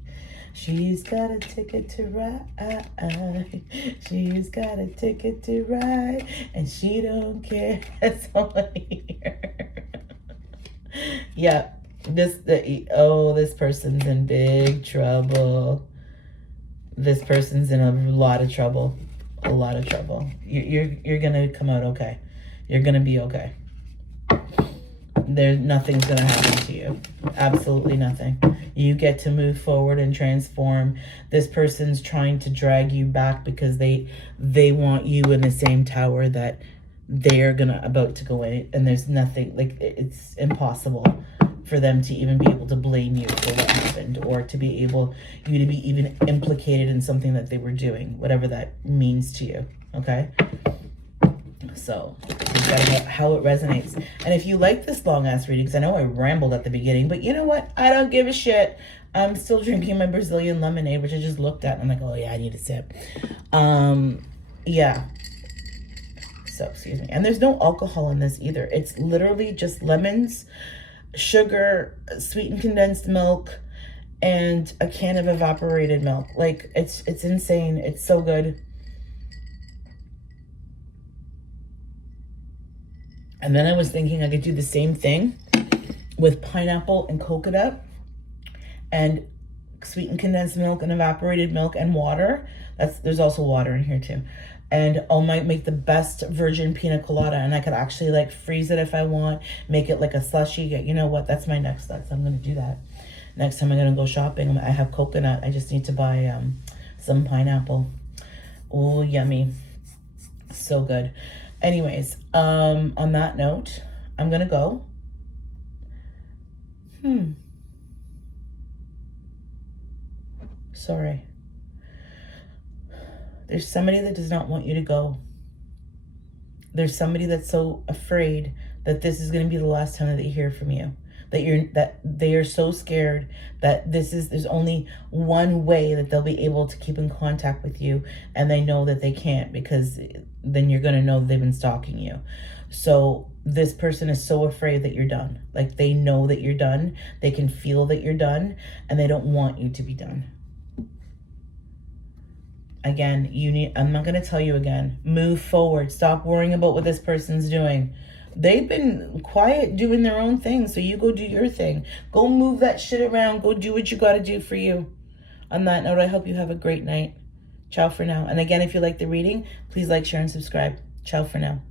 She's got a ticket to ride. She's got a ticket to ride. And she don't care. That's all I hear. Yeah. This person's in big trouble. This person's in a lot of trouble. A lot of trouble. You're gonna come out okay. You're gonna be okay. Nothing's gonna happen to you. Absolutely nothing. You get to move forward and transform. This person's trying to drag you back because they want you in the same tower that they're about to go in, and there's nothing, like, it's impossible for them to even be able to blame you for what happened, or to be able you to be even implicated in something that they were doing, whatever that means to you. Okay, so you've got how it resonates. And if you like this long ass reading, because I know I rambled at the beginning, but you know what, I don't give a shit. I'm still drinking my Brazilian lemonade, which I just looked at and I'm like, oh yeah, I need a sip. Yeah, so excuse me. And there's no alcohol in this either. It's literally just lemons, sugar, sweetened condensed milk, and a can of evaporated milk. Like, it's insane. It's so good. And then I was thinking I could do the same thing with pineapple and coconut and sweetened condensed milk and evaporated milk and water. There's also water in here too. And I might make the best virgin pina colada, and I could actually, like, freeze it if I want, make it like a slushy. You know what? That's my next step. So I'm going to do that. Next time I'm going to go shopping, I have coconut. I just need to buy some pineapple. Oh, yummy. So good. Anyways, on that note, I'm going to go. Sorry. There's somebody that does not want you to go. There's somebody that's so afraid that this is going to be the last time that they hear from you. That they are so scared that there's only one way that they'll be able to keep in contact with you, and they know that they can't, because then you're going to know they've been stalking you. So this person is so afraid that you're done. Like, they know that you're done. They can feel that you're done, and they don't want you to be done. Again, I'm not going to tell you again, move forward. Stop worrying about what this person's doing. They've been quiet doing their own thing, so you go do your thing. Go move that shit around. Go do what you got to do for you. On that note, I hope you have a great night. Ciao for now. And again, if you like the reading, please like, share, and subscribe. Ciao for now.